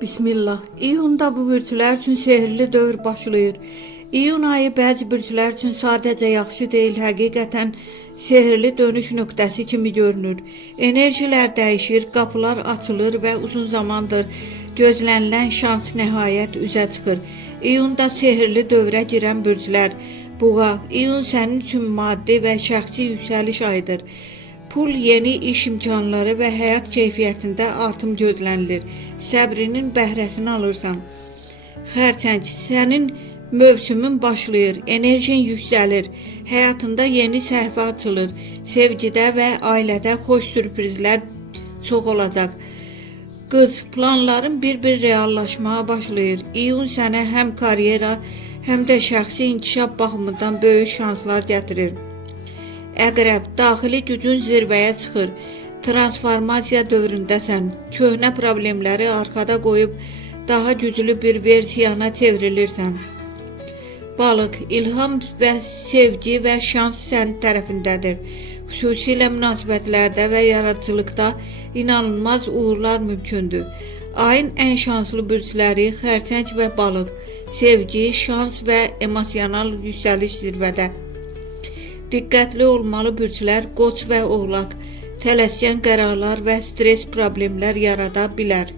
Bismillah. İyunda bu bürcülər üçün sehrli dövr başlayır. İyun ayı bəzi bürcülər üçün sadəcə yaxşı deyil, həqiqətən sehrli dönüş nöqtəsi kimi görünür. Enerjilər dəyişir, qapılar açılır və uzun zamandır gözlənilən şans nəhayət üzə çıxır. İyunda sehrli dövrə girən bürcülər. Buğa, iyun sənin üçün maddi və şəxsi yüksəliş ayıdır. Pul, yeni iş imkanları və həyat keyfiyyətində artım gözlənilir. Səbrinin bəhrəsini alırsan. Xərçəng, sənin mövsümün başlayır, enerjin yüksəlir, həyatında yeni səhifə açılır, sevgidə və ailədə xoş sürprizlər çox olacaq. Qız, planların bir-bir reallaşmağa başlayır. İyun sənə həm karyera, həm də şəxsi inkişaf baxımından böyük şanslar gətirir. Əqrəb, daxili gücün zirvəyə çıxır, transformasiya dövründəsən, köhnə problemləri arxada qoyub daha güclü bir versiyana çevrilirsən. Balıq, ilham və sevgi və şans sənin tərəfindədir. Xüsusilə münasibətlərdə və yaradıcılıqda inanılmaz uğurlar mümkündür. Ayın ən şanslı bürcləri xərçəng və balıq, sevgi, şans və emosional yüksəliş zirvədə. Diqqətli olmalı bürclər Qoç və Oğlaq, tələskən qərarlar və stres problemlər yarada bilər.